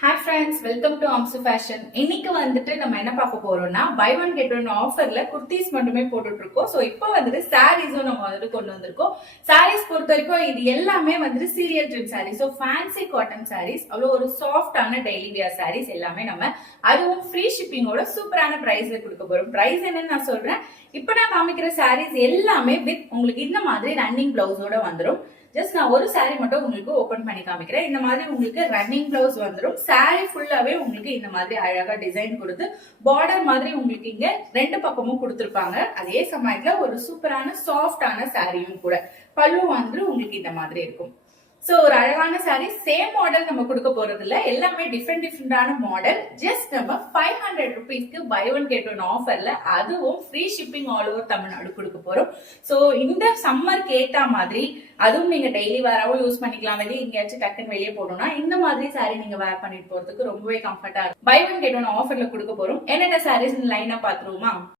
Hi friends, welcome to Amsu fashion. இன்னைக்கு வந்துட்டு நம்ம என்ன பார்க்க போறோம்னா பை ஒன் கெட் ஒன் ஆஃபர்ல குர்த்திஸ் மட்டுமே போட்டுட்டு இருக்கோம். ஸோ இப்போ வந்துட்டு சாரீஸும் நம்ம வந்துட்டு கொண்டு வந்திருக்கோம். சாரீஸ் பொறுத்த வரைக்கும் இது எல்லாமே வந்துட்டு serial trim sarees. So fancy cotton sarees, அவ்வளோ ஒரு சாஃப்டான டெய்லி வியர் சாரீஸ் எல்லாமே நம்ம அதுவும் ஃப்ரீ ஷிப்பிங்கோட சூப்பரான பிரைஸ்ல கொடுக்க போறோம். பிரைஸ் என்னன்னு நான் சொல்றேன். இப்போ நான் காமிக்கிற சாரீஸ் எல்லாமே வித் உங்களுக்கு இந்த மாதிரி ரன்னிங் பிளவுஸோட வந்துடும். ஜஸ்ட் நான் ஒரு சாரீ மட்டும் உங்களுக்கு ஓபன் பண்ணி காமிக்கிறேன். இந்த மாதிரி உங்களுக்கு ரன்னிங் பிளவுஸ் வந்துடும். சாரீ ஃபுல்லாவே உங்களுக்கு இந்த மாதிரி அழகா டிசைன் கொடுத்து பார்டர் மாதிரி உங்களுக்கு இங்க ரெண்டு பக்கமும் கொடுத்துருப்பாங்க. அதே சமயத்துல ஒரு சூப்பரான சாஃப்டான சாரியும் கூட. பல்லு வந்து உங்களுக்கு இந்த மாதிரி இருக்கும். சோ ஒரு அழகான சாரி, சேம் மாடல் நம்ம கொடுக்க போறது இல்ல, எல்லாமே டிஃப்ரெண்டான மாடல். ஜஸ்ட் நம்ம 500 ருபீஸ்க்கு பை ஒன் கெட் ஒன் ஆஃபர்ல, அதுவும் free shipping all over Tamil Nadu கொடுக்க போறோம். சோ இந்த சம்மருக்கு ஏத்த மாதிரி, அதுவும் நீங்க டெய்லி வேறாவும் யூஸ் பண்ணிக்கலாம். வெளியே எங்கேயாச்சும் டக்குன்னு வெளியே போடணும்னா இந்த மாதிரி சாரி நீங்க வேர் பண்ணிட்டு போறதுக்கு ரொம்பவே கம்ஃபர்டா இருக்கும். பை ஒன் கெட் ஒன் ஆஃபர்ல கொடுக்க போறோம். என்னென்ன சாரீஸ் லைனா பாத்துருவோமா?